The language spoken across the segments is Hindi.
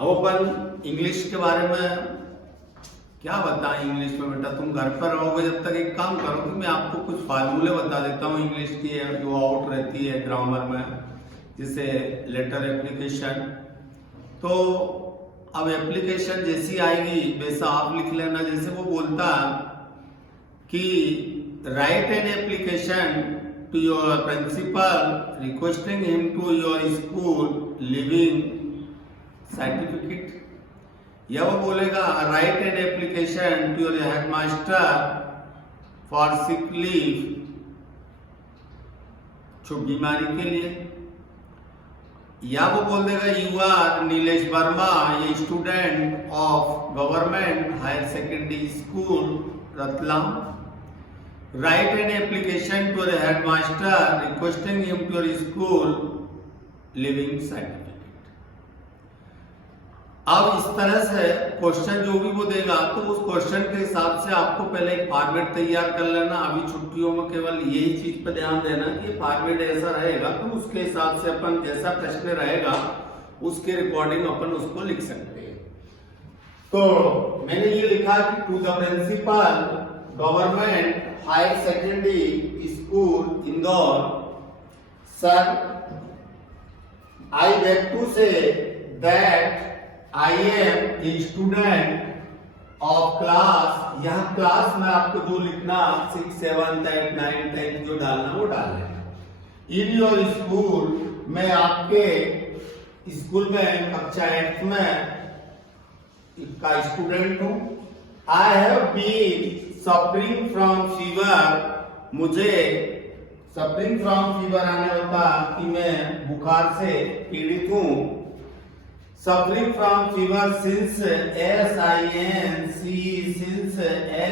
अब अपन इंग्लिश के बारे में क्या बताएं। इंग्लिश में बेटा तुम घर पर रहोगे जब तक, एक काम करो कि मैं आपको कुछ फार्मूले बता देता हूँ इंग्लिश की जो आउट रहती है ग्रामर में, जैसे लेटर एप्लीकेशन। तो अब एप्लीकेशन जैसी आएगी वैसा आप लिख लेना। जैसे वो बोलता कि write an application to your principal requesting him to your school leaving certificate, या वो बोलेगा write an application to your headmaster for sick leave, बीमारी के लिए, या वो बोल देगा यू आर नीलेश वर्मा, ये student of government higher secondary school Ratlam, write an application to your headmaster requesting him to your school leaving certificate. अब इस तरह से क्वेश्चन जो भी वो देगा तो उस क्वेश्चन के हिसाब से आपको पहले एक फॉर्मेट तैयार कर लेना। अभी छुट्टियों में केवल यही चीज पर ध्यान देना कि फॉर्मेट ऐसा रहेगा तो उसके हिसाब से अपन जैसा प्रश्न रहेगा उसके रिकॉर्डिंग अपन उसको लिख सकते हैं। तो मैंने ये लिखा कि to the principal government higher secondary school Indore, sir I beg to say that I am a student of class, यहाँ क्लास में आपको जो लिखना 6, 7, 8, 9, 10 जो डालना वो डाल लेना। In your school, मैं आपके स्कूल में कक्षा 8 में का स्टूडेंट हूँ। I have been suffering from fever, मुझे suffering from fever आने होता कि मैं बुखार से पीड़ित हूँ। Suffering from fever since SINC, since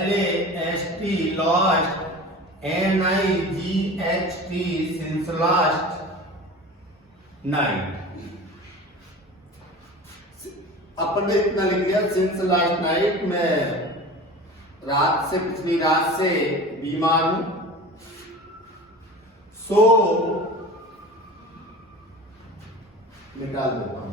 LAST, lost, NIGHT, since last night। अपन ने इतना लिख दिया since last night, मैं रात से, पिछली रात से बीमार हूं। So निकाल देता हूं।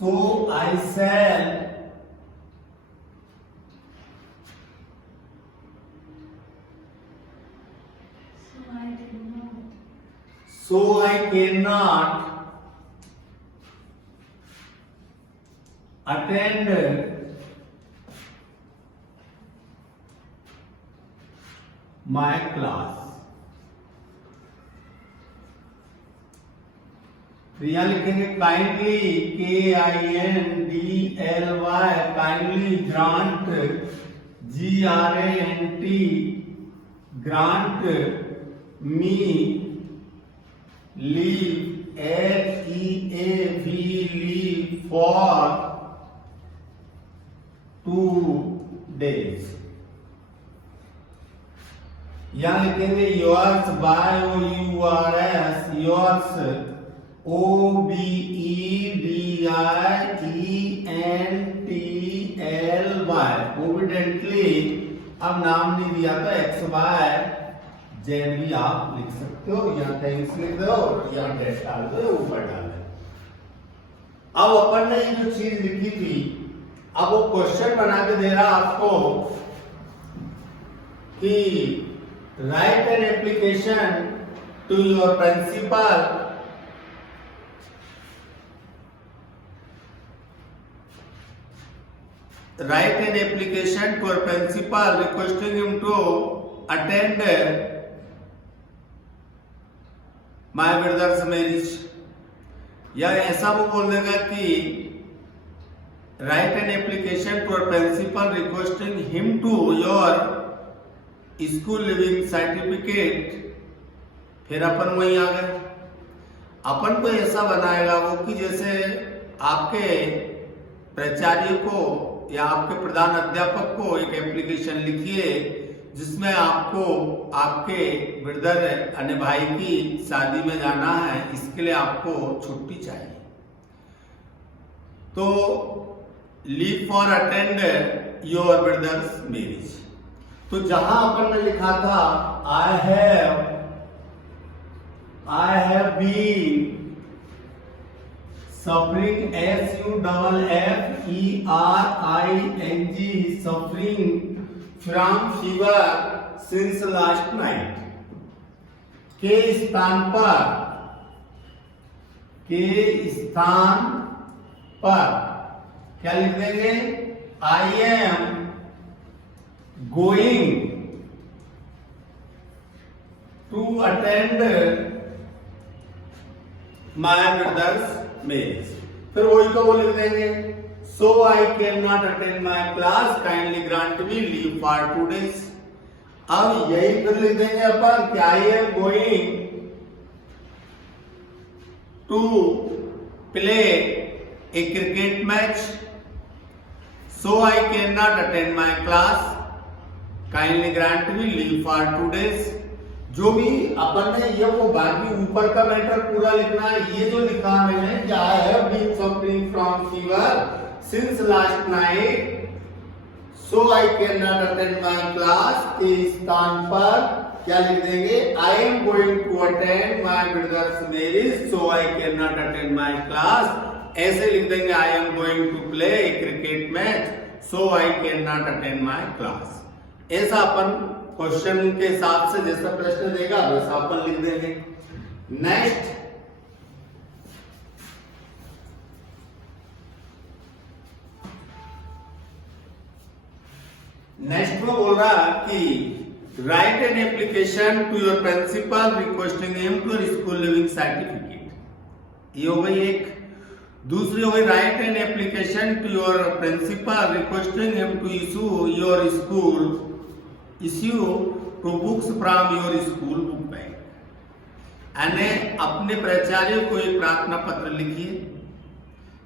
So I shall so I cannot attend my class। यहाँ लिखेंगे kindly, KINDLY, kindly grant, GRANT, grant me leave, LEAV, leave for 2 days। यहाँ लिखेंगे yours by, OURS, yours OBEDIENTLY, obediently. अब नाम नहीं दिया था XY Z भी आप लिख सकते हो, या थैंक्स लिख दो या डेट डाल दो, ऊपर डाल दो। अब अपन ने ये जो चीज लिखी थी, अब वो क्वेश्चन बना के दे रहा आपको कि write an application to your principal write an application to a principal requesting him to attend my brother's marriage, या ऐसा वो बोल देगा कि write an application to a principal requesting him to your school living certificate। फिर अपन वहीं आ गए। अपन को ऐसा बनाएगा वो कि जैसे आपके प्राचार्य को या आपके प्रधान अध्यापक को एक एप्लीकेशन लिखिए जिसमें आपको आपके ब्रदर अन्य भाई की शादी में जाना है, इसके लिए आपको छुट्टी चाहिए। तो leave for attend your brother's marriage. तो जहां अपन ने लिखा था I have been suffering, SUFFERING, suffering from fever since last night, के स्थान पर क्या लिख देंगे? I am going to attend my brother's marriage. फिर वही को वो लिख देंगे, so I can not attend my class, kindly grant me leave for 2 days। अब यही फिर लिख देंगे अपन कि I am going to play a cricket match, so I can not attend my class, kindly grant me leave for 2 days। जो भी अपन ने ये वो बाकी ऊपर का मैटर पूरा लिखना है। ये जो लिखा मैंने कि I have been suffering from fever since last night, so I can not attend my class, के स्थान पर क्या लिख देंगे? I am going to attend my brother's marriage, so I can not attend my class. ऐसे लिख देंगे I am going to play a cricket match, so I can not attend my class. ऐसा अपन क्वेश्चन के हिसाब से जैसा प्रश्न देगा वैसा अपन लिख देंगे। नेक्स्ट में बोल रहा कि write an application to your principal requesting him to school leaving certificate. ये हो गई एक। दूसरी हो गई write an application to your principal requesting him to issue to books from your school book bank. यानी अपने प्राचार्य को एक प्रार्थना पत्र लिखिए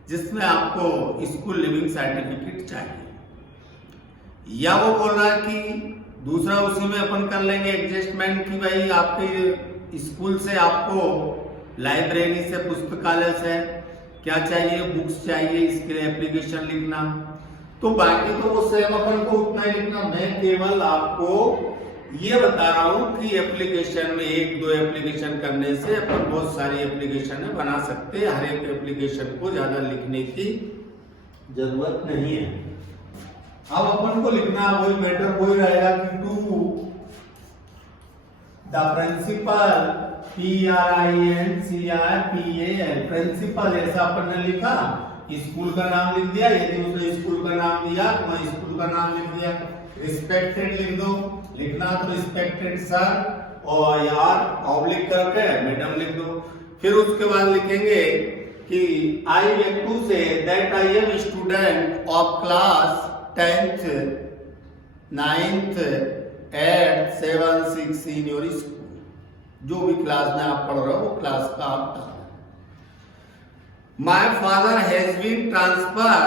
जिसमें आपको स्कूल लिविंग सर्टिफिकेट चाहिए। या वो बोल रहा है कि दूसरा उसी में अपन कर लेंगे एडजस्टमेंट कि भाई आपके स्कूल से आपको लाइब्रेरी से पुस्तकालय से क्या चाहिए, बुक्स चाहिए, इसके लिए एप्लीकेशन लिखना। तो बाकी तो वो सेम अपन को उतना ही लिखना। मैं केवल आपको ये बता रहा हूं कि एप्लीकेशन में 1-2 एप्लीकेशन करने से अपन बहुत सारी एप्लीकेशन बना सकते हैं। हर एक एप्लीकेशन को ज्यादा लिखने की जरूरत नहीं है। अब अपन को लिखना वही मैटर वही रहेगा कि to the principal PRINCIPAL, principal ऐसा अपन ने लिखा, स्कूल का नाम लिख दिया। यदि उसने स्कूल का नाम दिया तो मैं स्कूल का नाम लिख दिया। रिस्पेक्टेड लिख दो, लिखना तो रिस्पेक्टेड सर और यार ऑब्लिक करके मैडम लिख दो। फिर उसके बाद लिखेंगे कि I went to say that I am student of class 10th 9th 8th 7th 6th in your school. जो भी क्लास में आप पढ़ रहे हो वो क्लास का आप my father has been transfer.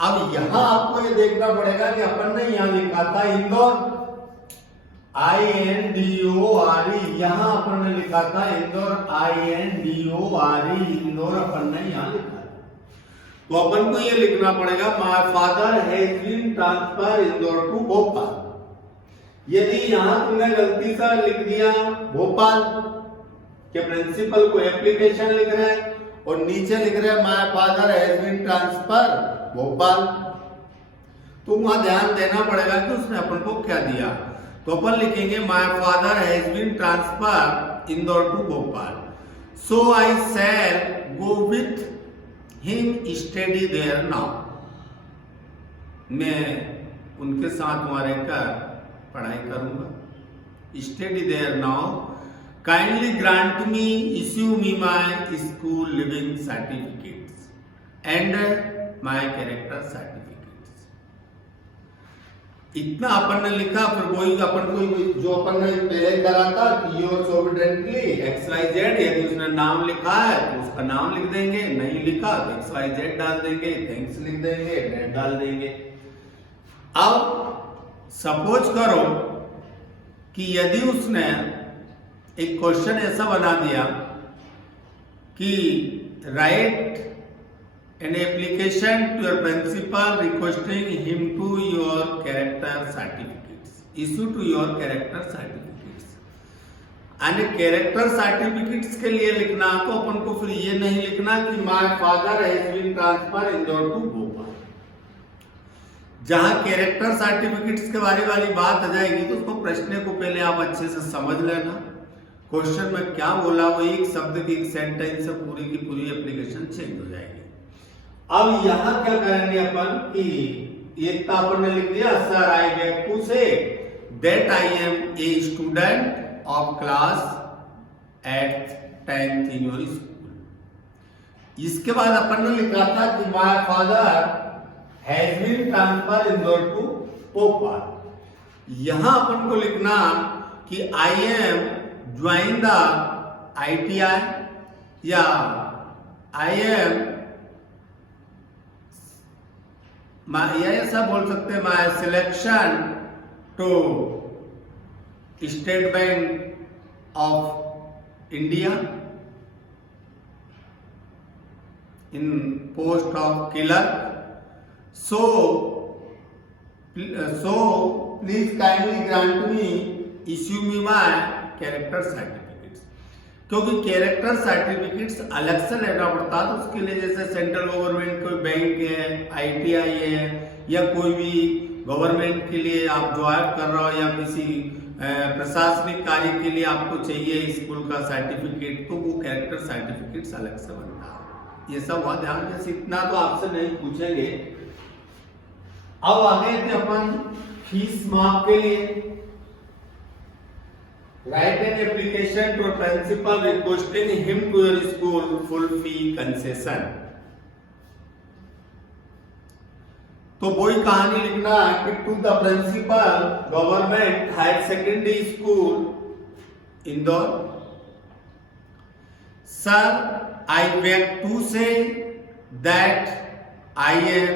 अब यहां आपको ये देखना पड़ेगा कि अपन ने यहां लिखा था इंदौर, INDORE, यहां अपन ने लिखा था इंदौर, INDORE, इंदौर अपन ने यहां लिखा। तो अपन को ये लिखना पड़ेगा my father has been transfer Indore to Bhopal. यदि यहां तुमने गलती से लिख दिया भोपाल के प्रिंसिपल को एप्लीकेशन लिख रहे हैं और नीचे लिख रहे हैं my father has been transfer Bhopal, तो वहां ध्यान देना पड़ेगा कि उसने अपन को क्या दिया। तो अपन लिखेंगे my father has been transfer Indore to Bhopal, so I shall go with him study there now. मैं उनके साथ वहां रहकर पढ़ाई करूंगा। Study there now, kindly grant me, issue me my school leaving certificates and my character certificates. इतना अपन ने लिखा। फिर वही अपन को जो अपन ने पहले करा था कि योर सोविडेंटली XYZ, यदि उसने नाम लिखा है तो उसका नाम लिख देंगे, नहीं लिखा तो XYZ डाल देंगे, थैंक्स लिख देंगे, डेट डाल देंगे। अब सपोज करो कि यदि उसने एक क्वेश्चन ऐसा बना दिया कि right an application to your principal requesting him to your character certificates, issue to your character certificates. and character certificates के लिए लिखना तो अपन को फिर ये नहीं लिखना कि my father has been transfer Indore to Bhopal. जहां कैरेक्टर सर्टिफिकेट्स के बारे वाली बात आ जाएगी तो उसको प्रश्न को पहले आप अच्छे से समझ लेना, क्वेश्चन में क्या बोला वो एक शब्द की एक सेंटेंस से पूरी की पूरी एप्लीकेशन चेंज हो जाएगी। अब यहां क्या करेंगे अपन कि एक तो अपन ने लिख दिया sir I beg to say that I am a student of class at 10th in your school। इसके बाद अपन ने लिखा था कि my father has been transferred Indore to Bhopal. यहां अपन को लिखना कि I am join the ITI या I am या ऐसा बोल सकते हैं my selection to state bank of India in post of clerk so please kindly grant me issue me my character certificates. क्योंकि कैरेक्टर सर्टिफिकेट्स अलग से लेना पड़ता है तो उसके लिए जैसे सेंट्रल गवर्नमेंट कोई बैंक है, ITI है या कोई भी गवर्नमेंट के लिए आप जॉब कर रहे हो या किसी प्रशासनिक कार्य के लिए आपको चाहिए स्कूल का सर्टिफिकेट तो वो कैरेक्टर सर्टिफिकेट्स अलग से बनता है। ये सब हुआ ध्यान में, इतना तो आपसे नहीं पूछेंगे। अब आगे थे अपन फीस माफ के लिए। Write an application to principal requesting him to your school full fee concession. तो वही कहानी लिखना कि to the principal government higher secondary school Indore sir I beg to say that I am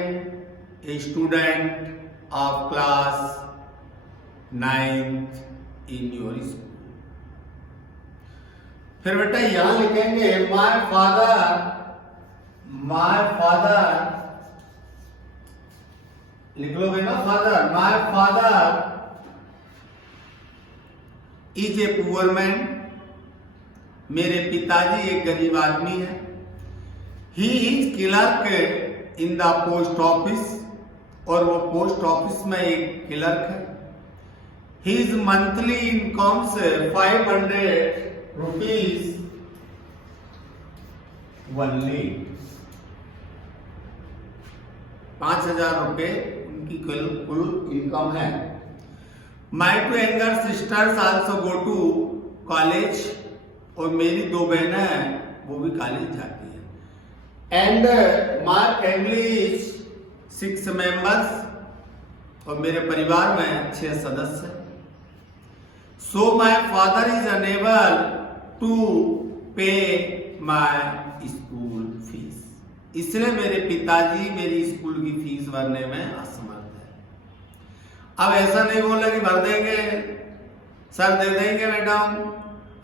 a student of class 9th in your school. फिर बेटा यहां लिखेंगे माय फादर लिख लोगे ना father. My father is a poor man, मेरे पिताजी एक गरीब आदमी है। He is clerk in the post office, और वो पोस्ट ऑफिस में एक क्लर्क है। ही इज मंथली इनकम से 500 रुपीज ओनली, 5,000 रुपए उनकी कुल इनकम है। My two younger sisters also go to college, और मेरी 2 बहनें हैं वो भी कॉलेज जाती है। And my family is 6 members, और मेरे परिवार में 6 सदस्य हैं। So my father is unable to pay my school fees, इसलिए मेरे पिताजी मेरी स्कूल की फीस भरने में असमर्थ है। अब ऐसा नहीं बोला कि भर देंगे सर, दे देंगे मैडम,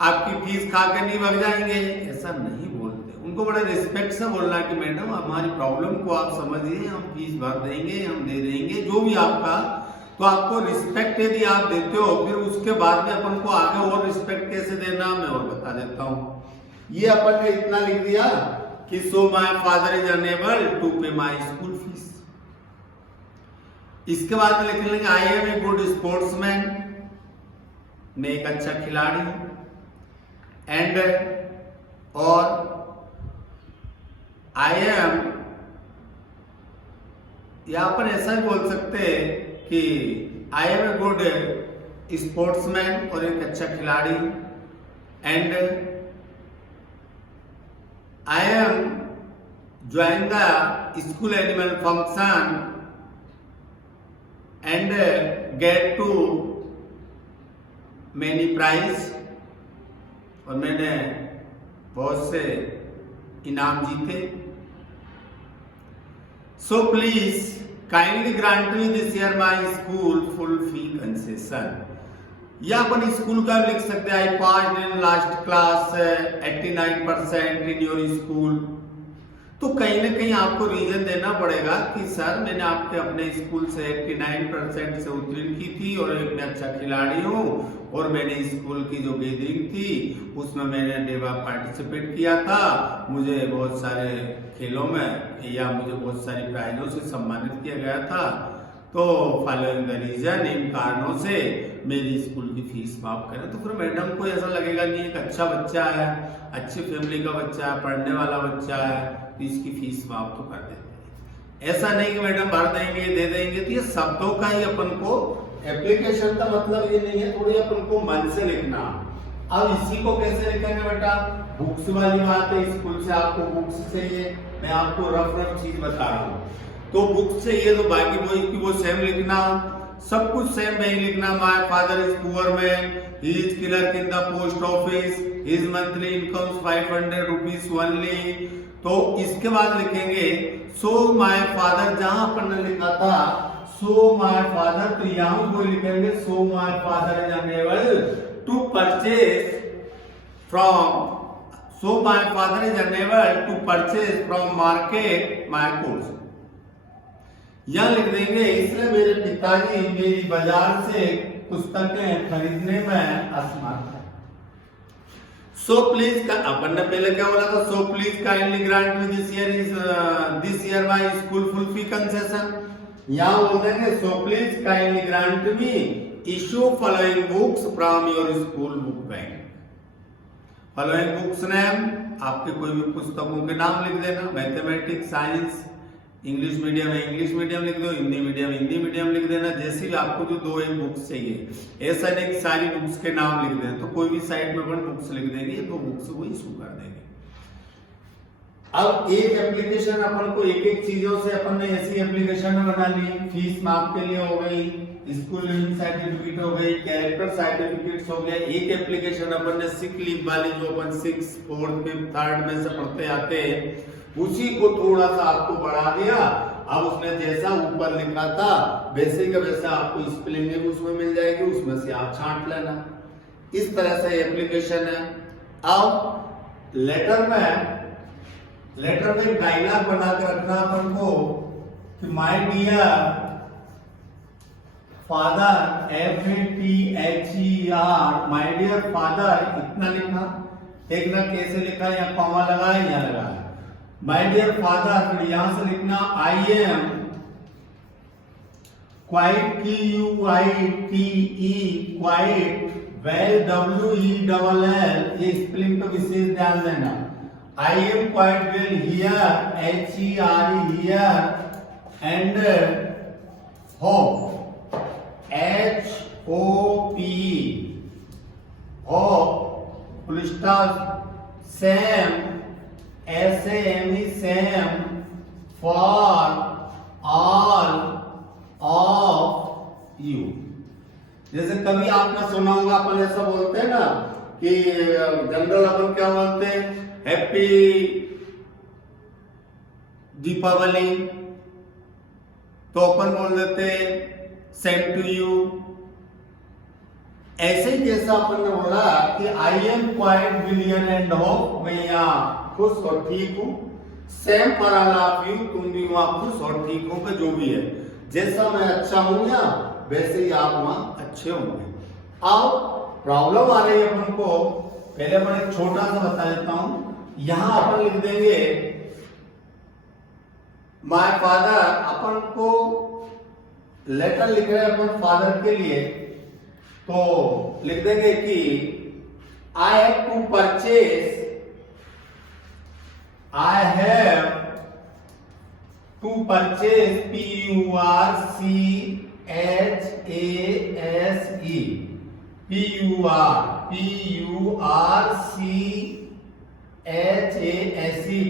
आपकी फीस खा के नहीं भर जाएंगे, ऐसा नहीं बोलते। उनको बड़े रिस्पेक्ट से बोलना कि मैडम हमारी प्रॉब्लम को आप समझिए, हम फीस भर देंगे, हम दे देंगे जो भी आपका। तो आपको रिस्पेक्ट यदि आप देते हो फिर उसके बाद में अपन को आगे और रिस्पेक्ट कैसे देना मैं और बता देता हूं। ये अपन ने इतना लिख दिया कि so my father is unable to pay my school fees. इसके बाद में लिख लेंगे I am a good sportsman, मैं एक अच्छा खिलाड़ी हूं। एंड और आई एम, या अपन ऐसा भी बोल सकते हैं कि I am a good sportsman और एक अच्छा खिलाड़ी। And I am join the school animal function and get to many prize, और मैंने बहुत से इनाम जीते। So please kindly grant me this year my school full fee concession। या अपन स्कूल का भी लिख सकते हैं I pass in last class 89% in your school. तो कहीं ना कहीं आपको रीजन देना पड़ेगा कि सर मैंने आपके अपने स्कूल से 89% से उत्तीर्ण की थी और एक मैं अच्छा खिलाड़ी हूँ और मैंने स्कूल की जो गैदरिंग थी उसमें मैंने डेवा पार्टिसिपेट किया था, मुझे बहुत सारे खेलों में या मुझे बहुत सारी प्राइजों से सम्मानित किया गया था, तो फॉलोइंग द रीजन, इन कारणों से मेरी स्कूल की फीस माफ करें। तो फिर मैडम को ऐसा लगेगा नहीं एक अच्छा बच्चा है, अच्छी फैमिली का बच्चा है, पढ़ने वाला बच्चा है, तो इसकी फीस माफ तो कर देते हैं। ऐसा नहीं कि मैडम भर देंगे दे देंगे, तो ये शब्दों का ही अपन को, एप्लीकेशन का मतलब ये नहीं है, थोड़ी अपन को मन से लिखना। अब इसी को कैसे लिखेंगे बेटा, बुक्स वाली बात है, स्कूल से आपको बुक्स चाहिए, मैं आपको रफ चीज बता रहा हूँ, तो बुक्स चाहिए तो बाकी वो की वो सेम लिखना, सब कुछ सेम नहीं लिखना। My father is poor man, he is clerk in the post office, his monthly income 500 rupees only. तो इसके बाद लिखेंगे सो माय फादर, जहां अपन ने लिखा था सो माय फादर, तो यहां को लिखेंगे so my father is unable to purchase from, so my father is unable to purchase from market my course. यह लिख देंगे इसलिए मेरे पिताजी मेरी बाजार से पुस्तकें खरीदने में असमर्थ है। सो प्लीज, अपन ने पहले क्या बोला था, so please kindly grant me this year my school full fee concession. यहां बोल देंगे so please kindly grant me issue following books from your school book bank. Following books name, आपके कोई भी पुस्तकों के नाम लिख देना, मैथमेटिक्स, साइंस, इंग्लिश मीडियम है इंग्लिश मीडियम लिख दो, हिंदी मीडियम हिंदी मीडियम लिख देना, जैसे भी आपको जो 2 एक बुक्स चाहिए। ऐसा नहीं कि सारी बुक्स के नाम लिख दें, तो कोई भी साइड में अपन बुक्स लिख देंगे तो बुक्स को इशू कर देंगे। अब एक एप्लीकेशन अपन को एक एक चीजों से अपन ने ऐसी एप्लीकेशन बना ली, फीस माफ के लिए हो गई, स्कूल लिविंग सर्टिफिकेट हो गई, कैरेक्टर सर्टिफिकेट्स हो गए। एक एप्लीकेशन अपन ने सिक लीव वाली जो अपन 6th 4th 5th 3rd में से पढ़ते आते हैं, उसी को थोड़ा सा आपको बढ़ा दिया। अब उसने जैसा ऊपर लिखा था वैसे का वैसा आपको स्पेलिंग भी उसमें मिल जाएगी, उसमें से आप छांट लेना। इस तरह से एप्लीकेशन है। अब लेटर में डायलॉग बना के रखना अपन को कि my dear father, FATHER, my dear father, इतना लिखा, देखना कैसे लिखा, या कॉमा लगा है या लगा है। माय डियर फादर, फिर यहां से लिखना आई am quite, QUITE, quite, well, WELL, ये स्पेलिंग पे विशेष ध्यान देना। आई am quite well here, HERE, here, and hope, HOPE, hope, full stop, same, SAME, same, for all of you. जैसे कभी आपने सुना होगा अपन ऐसा बोलते हैं ना कि जनरल अपन क्या बोलते हैं, हैप्पी दीपावली, तो अपन बोल देते सेम टू यू। ऐसे ही जैसा अपन ने बोला कि I am quite billion and hope, मैं यहाँ खुश और ठीक हूँ, same for all of you, तुम भी वहां खुश और ठीक हो, जो भी है, जैसा मैं अच्छा हूं या वैसे ही आप वहां अच्छे होंगे। अब प्रॉब्लम आ रही है अपन को, पहले मैं एक छोटा सा बता देता हूं। यहां अपन लिख देंगे माय फादर, अपन को लेटर लिख रहे हैं अपन फादर के लिए, तो लिख देंगे कि I have to purchase, I have to purchase, PURCHASE,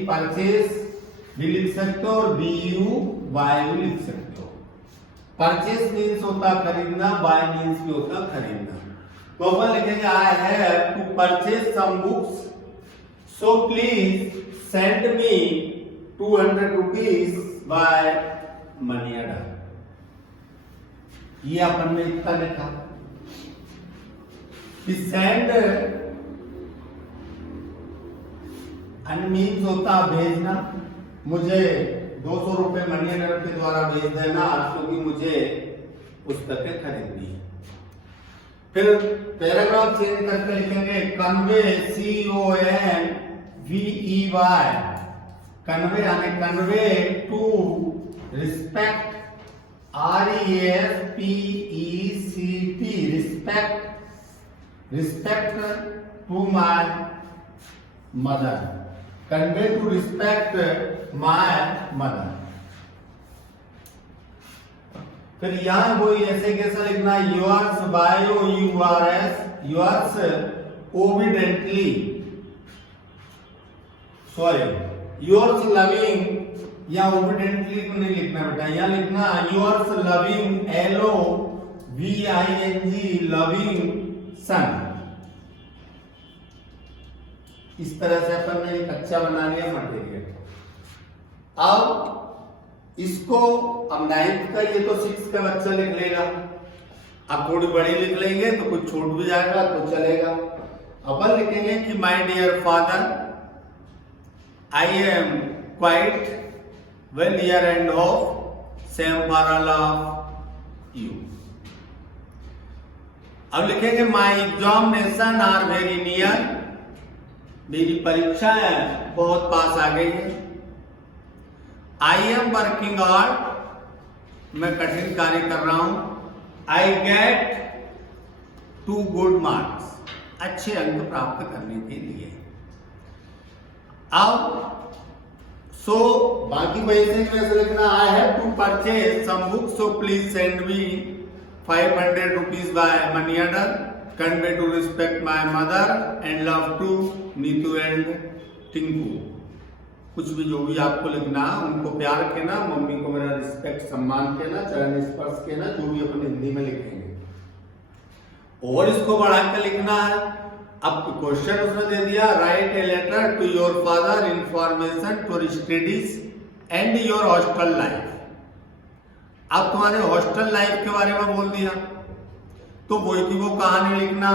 purchase भी लिख सकते हो और BUY भी लिख सकते हो। परचेस मीन्स होता खरीदना, बाय मीन्स भी होता खरीदना। तो अपन लिखेंगे I have to purchase some books, so please send me 200 rupees by money order. ये अपन ने इतना लिखा कि सेंड मीन्स होता भेजना, मुझे 200 रुपये मनी ऑर्डर के द्वारा भेज देना, क्योंकि मुझे पुस्तकें खरीदनी है। फिर पैराग्राफ चेंज करके लिखेंगे कन्वे, CONVEY, कन्वे यानी convey to respect, RESPECT, respect to my mother, convey to respect my mother. फिर यहां कोई ऐसे कैसा लिखना, yours bio, yours obediently, sorry yours loving, या obediently को नहीं लिखना बेटा, यहाँ लिखना yours loving, LOVING, loving son। इस तरह से अपन ने एक अच्छा बना लिया मटेरियल। अब इसको अब 9th का, ये तो 6th का बच्चा लिख लेगा, अब थोड़ी बड़ी लिख लेंगे तो कुछ छूट भी जाएगा तो चलेगा। अपन लिखेंगे कि my dear father, I am quite well here and of, same for all of you. अब लिखेंगे my examination are very near, मेरी परीक्षाएं बहुत पास आ गई है। आई एम वर्किंग हार्ड, मैं कठिन कार्य कर रहा हूं। आई गेट 2 गुड मार्क्स, अच्छे अंक प्राप्त करने के लिए। अब सो बाकी वैसे लिखना, I have to purchase some books, so please send me 500 rupees by money order, convey to respect my mother and love to Neetu and Tinku. कुछ भी जो भी आपको लिखना, उनको प्यार कहना, मम्मी को मेरा रिस्पेक्ट सम्मान कहना, चरण स्पर्श कहना, जो भी अपन हिंदी में लिखेंगे। और इसको बढ़ा के लिखना है। अब क्वेश्चन उसने दे दिया, write a letter to your father, information for studies and your hostel life. अब तुम्हारे हॉस्टल लाइफ के बारे में बोल दिया, तो वही की वो कहानी लिखना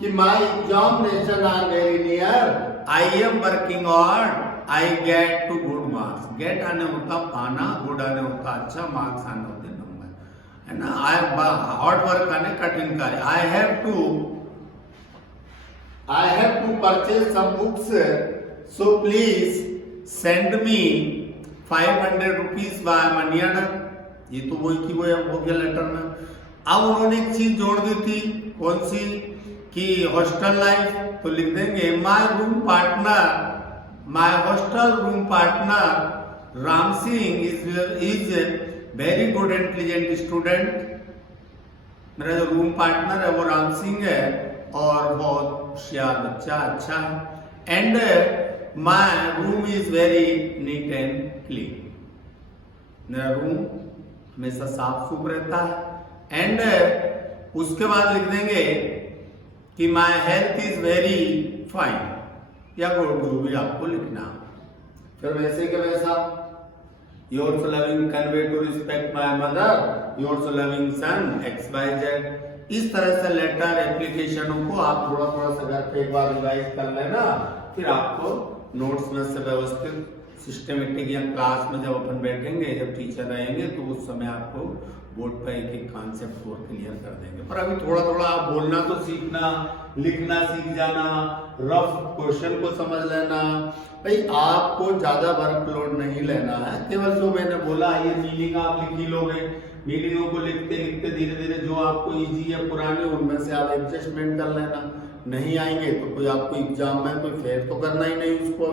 कि my examination are very near, I am working hard, I get to good marks. Get आने होता पाना, गुड आने होता अच्छा, मार्क्स आने होते नंबर, है ना। आई हार्ड वर्क आने कठिन कार्य। I have to purchase some books, so please send me 500 rupees by money order. ये तो वही की वो हो गया लेटर में। अब उन्होंने एक चीज जोड़ दी थी, कौन सी, कि हॉस्टल लाइफ, तो लिख देंगे my hostel room partner Ram Singh is very good intelligent student. मेरा जो रूम पार्टनर है वो राम सिंह है और बहुत होशियार बच्चा, अच्छा है। And my room is very neat and clean, मेरा रूम हमेशा साफ सुथरा रहता है। एंड उसके बाद लिख देंगे कि my health is very fine, या गुड, जो भी आपको लिखना। फिर वैसे के वैसा, yours loving convey to respect my mother, yours loving son XYZ। इस तरह से लेटर एप्लीकेशनों को आप थोड़ा थोड़ा सा घर पे एक बार रिवाइज कर लेना, फिर आपको नोट्स में से व्यवस्थित सिस्टमेटिक, या क्लास में जब अपन बैठेंगे, जब टीचर रहेंगे, तो उस समय आपको बोर्ड पर एक एक कॉन्सेप्ट और क्लियर कर देंगे। पर अभी थोड़ा थोड़ा आप बोलना तो सीखना, लिखना सीख जाना, रफ क्वेश्चन को समझ लेना। भाई आपको ज्यादा वर्कलोड नहीं लेना है, केवल जो मैंने बोला ये मीनिंग आप लिख ही लोगे। मीनिंगों को लिखते लिखते धीरे धीरे जो आपको इजी है पुराने, उनमें से आप एडजस्टमेंट कर लेना। नहीं आएंगे तो कोई आपको एग्जाम में कोई फेयर तो करना ही नहीं उसको,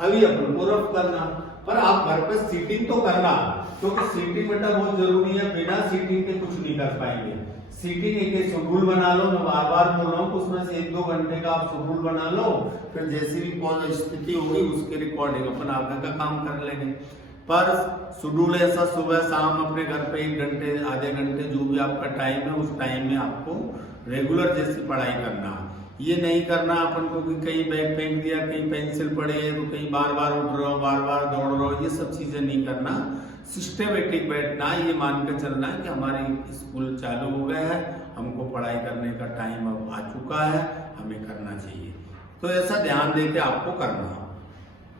अभी अपन को रफ करना। पर आप घर पे सीटिंग तो करना, क्योंकि सीटिंग बेटा बहुत जरूरी है, बिना सीटिंग के कुछ नहीं कर पाएंगे। सीटिंग एक शेड्यूल बना लो, मैं बार बार बोल रहा हूँ, उसमें से 1-2 घंटे का आप शेड्यूल बना लो, फिर जैसी भी स्थिति होगी उसके रिकॉर्डिंग अपन आगे का काम कर लेंगे। पर शेड्यूल ऐसा सुबह शाम अपने घर पे 1 घंटे आधे घंटे जो भी आपका टाइम है, उस टाइम में आपको रेगुलर जैसी पढ़ाई करना। ये नहीं करना अपन को कि कहीं बैग फेंक दिया, कहीं पेंसिल पड़े तो कहीं बार बार उठ रहे हो, बार बार दौड़ रहे हो, ये सब चीजें नहीं करना। सिस्टमेटिक बैठना, ये मान के चलना है कि हमारी स्कूल चालू हो गया है, हमको पढ़ाई करने का टाइम अब आ चुका है, हमें करना चाहिए। तो ऐसा ध्यान देके आपको करना है।